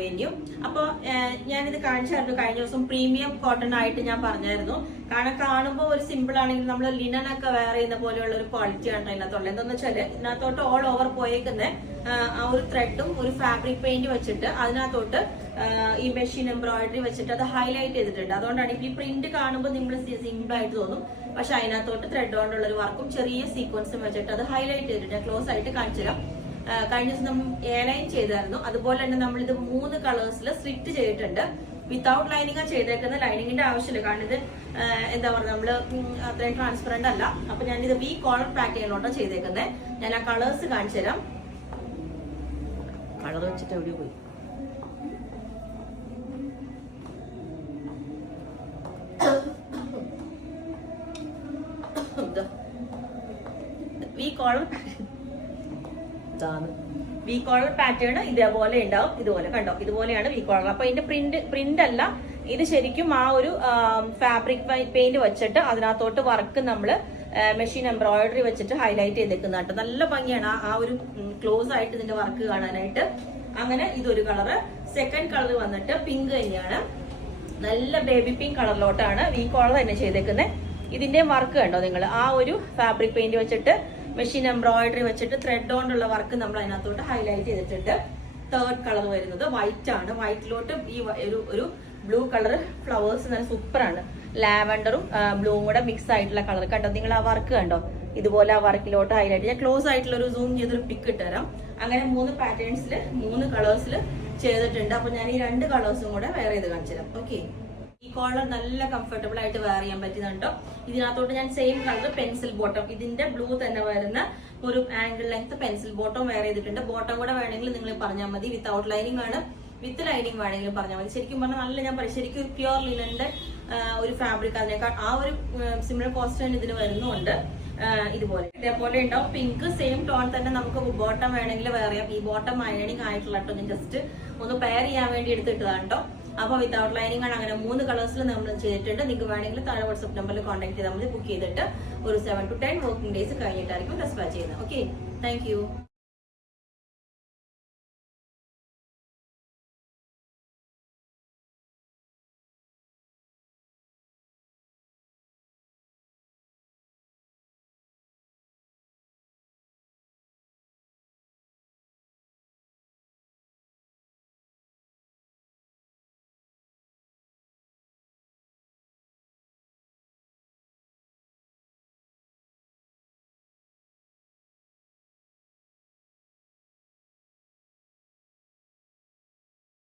വേണ്ടിയും. അപ്പോൾ ഞാനിത് കാണിച്ചായിരുന്നു കഴിഞ്ഞ ദിവസം പ്രീമിയം കോട്ടൺ ആയിട്ട് ഞാൻ പറഞ്ഞായിരുന്നു. കാരണം കാണുമ്പോൾ ഒരു സിമ്പിൾ ആണെങ്കിൽ നമ്മൾ ലിനൻ ഒക്കെ വെയർ ചെയ്യുന്ന പോലെയുള്ള ഒരു ക്വാളിറ്റി ആണ് അതിനകത്തുള്ളത്. എന്താണെന്ന് വെച്ചാൽ ഇതിനകത്തോട്ട് ഓൾ ഓവർ പോയേക്കുന്ന ആ ഒരു ത്രെഡും ഒരു ഫാബ്രിക് പെയിന്റ് വെച്ചിട്ട് അതിനകത്തോട്ട് ഈ മെഷീൻ എംബ്രോയിഡറി വെച്ചിട്ട് അത് ഹൈലൈറ്റ് ചെയ്തിട്ടുണ്ട്. അതുകൊണ്ടാണ് ഈ പ്രിന്റ് കാണുമ്പോൾ നിങ്ങൾ സിമ്പിൾ ആയിട്ട് തോന്നും, പക്ഷെ അതിനകത്തോട്ട് ത്രെഡ് കൊണ്ടുള്ള ഒരു വർക്കും ചെറിയ സീക്വൻസും വെച്ചിട്ട് അത് ഹൈലൈറ്റ് ചെയ്തിട്ടുണ്ട്. ക്ലോസ് ആയിട്ട് കാണിച്ചു തരാം. കഴിഞ്ഞ ദിവസം നമ്മൾ എയർലൈൻ ചെയ്തായിരുന്നു. അതുപോലെ തന്നെ നമ്മളിത് 3 കളേഴ്സിൽ സ്ലിറ്റ് ചെയ്തിട്ടുണ്ട്. വിത്തൗട്ട് ലൈനിങ് ചെയ്തേക്കുന്ന ലൈനിങ്ങിന്റെ ആവശ്യമില്ല, കാരണം ഇത് എന്താ പറയുക നമ്മള് അത്രയും ട്രാൻസ്പെറന്റ് അല്ല. അപ്പൊ ഞാനിത് വി കോളർ പാറ്റേണിലോട്ടോ ചെയ്തേക്കുന്നത്. ഞാൻ ആ കളേഴ്സ് കാണിച്ചു തരാം. കളർ വെച്ചിട്ട് എവിടെ പോയി? വി കോളർ പാറ്റേൺ ഇതേപോലെ ഉണ്ടാവും. ഇതുപോലെ കണ്ടോ, ഇതുപോലെയാണ് വി കോളർ. അപ്പൊ ഇതിന്റെ പ്രിന്റ് അല്ല ഇത്, ശരിക്കും ആ ഒരു ഫാബ്രിക് പെയിന്റ് വെച്ചിട്ട് അതിനകത്തോട്ട് വർക്ക് നമ്മള് മെഷീൻ എംബ്രോയിഡറി വെച്ചിട്ട് ഹൈലൈറ്റ് ചെയ്തേക്കുന്ന കേട്ടോ. നല്ല ഭംഗിയാണ് ആ ഒരു ക്ലോസ് ആയിട്ട് ഇതിന്റെ വർക്ക് കാണാനായിട്ട്. അങ്ങനെ ഇതൊരു കളറ്. സെക്കൻഡ് കളർ വന്നിട്ട് പിങ്ക് തന്നെയാണ്, നല്ല ബേബി പിങ്ക് കളറിലോട്ടാണ് വി കോളർ തന്നെ ചെയ്തേക്കുന്നത്. ഇതിന്റെ വർക്ക് കണ്ടോ നിങ്ങൾ, ആ ഒരു ഫാബ്രിക് പെയിന്റ് വെച്ചിട്ട് മെഷീൻ എംബ്രോയിഡറി വെച്ചിട്ട് ത്രെഡ് കൊണ്ടുള്ള വർക്ക് നമ്മൾ അതിനകത്തോട്ട് ഹൈലൈറ്റ് ചെയ്തിട്ടുണ്ട്. തേർഡ് കളർ വരുന്നത് വൈറ്റ് ആണ്. വൈറ്റിലോട്ട് ഈ ഒരു ബ്ലൂ കളർ ഫ്ലവേഴ്സ് നല്ല സൂപ്പറാണ്. ലാവൻഡറും ബ്ലൂവും കൂടെ മിക്സ് ആയിട്ടുള്ള കളർ കണ്ടോ നിങ്ങൾ, ആ വർക്ക് കണ്ടോ, ഇതുപോലെ ആ വർക്കിലോട്ട് ഹൈലൈറ്റ്. ഞാൻ ക്ലോസ് ആയിട്ടുള്ള ഒരു സൂം ചെയ്തൊരു പിക്ക് ഇട്ടുതരാം. അങ്ങനെ 3 പാറ്റേൺസിൽ 3 കളേഴ്സിൽ ചെയ്തിട്ടുണ്ട്. അപ്പൊ ഞാൻ ഈ 2 കളേഴ്സും കൂടെ വെയർ ചെയ്ത് കാണിച്ചു തരാം. ഓക്കെ, ഈ കോളർ നല്ല കംഫർട്ടബിൾ ആയിട്ട് വെയർ ചെയ്യാൻ പറ്റുന്നുണ്ടോ. ഇതിനകത്തോട്ട് ഞാൻ സെയിം കളർ പെൻസിൽ ബോട്ടം, ഇതിന്റെ ബ്ലൂ തന്നെ വരുന്ന ഒരു angle length pencil bottom wear ചെയ്തിട്ടുണ്ട്. ബോട്ടം കൂടെ വേണമെങ്കിൽ നിങ്ങൾ പറഞ്ഞാൽ മതി. വിത്തൗട്ട് ലൈനിങ് ആണ്, വിത്ത് ലൈനിങ് വേണമെങ്കിലും പറഞ്ഞാൽ മതി. ശരിക്കും പറഞ്ഞാൽ നല്ല, ഞാൻ പറയും ശരിക്കും ഒരു പ്യുവർ ലിനന്റെ ഒരു ഫാബ്രിക്, അതിനേക്കാൾ ആ ഒരു സിമിലർ കോസ്റ്റ് തന്നെ ഇതിന് വരുന്നുണ്ട്. ഇതുപോലെ ഇതേപോലെ ഉണ്ടാവും. പിങ്ക് സെയിം ടോൺ തന്നെ നമുക്ക് ബോട്ടം വേണമെങ്കിൽ വെയർ ചെയ്യാം. ഈ ബോട്ടം അയണിങ് ആയിട്ടുള്ള കേട്ടോ, ഞാൻ ജസ്റ്റ് ഒന്ന് പെയർ ചെയ്യാൻ വേണ്ടി എടുത്തിട്ടതാണ് കേട്ടോ. അപ്പൊ വിത്തൗട്ട് ലൈനിങ് ആണ്. അങ്ങനെ 3 കളേഴ്സിൽ നമ്മൾ ചെയ്തിട്ടുണ്ട്. നിങ്ങൾക്ക് വേണമെങ്കിൽ താഴെ വാട്സ്ആപ്പ് നമ്പറിൽ കോൺടാക്ട് ചെയ്താൽ മതി. ബുക്ക് ചെയ്തിട്ട് ഒരു 7 to 10 വർക്കിംഗ് ഡേയ്സ് കഴിഞ്ഞിട്ടായിരിക്കും ഡെസ്പാച്ച് ചെയ്യുന്നത്. Okay, thank you.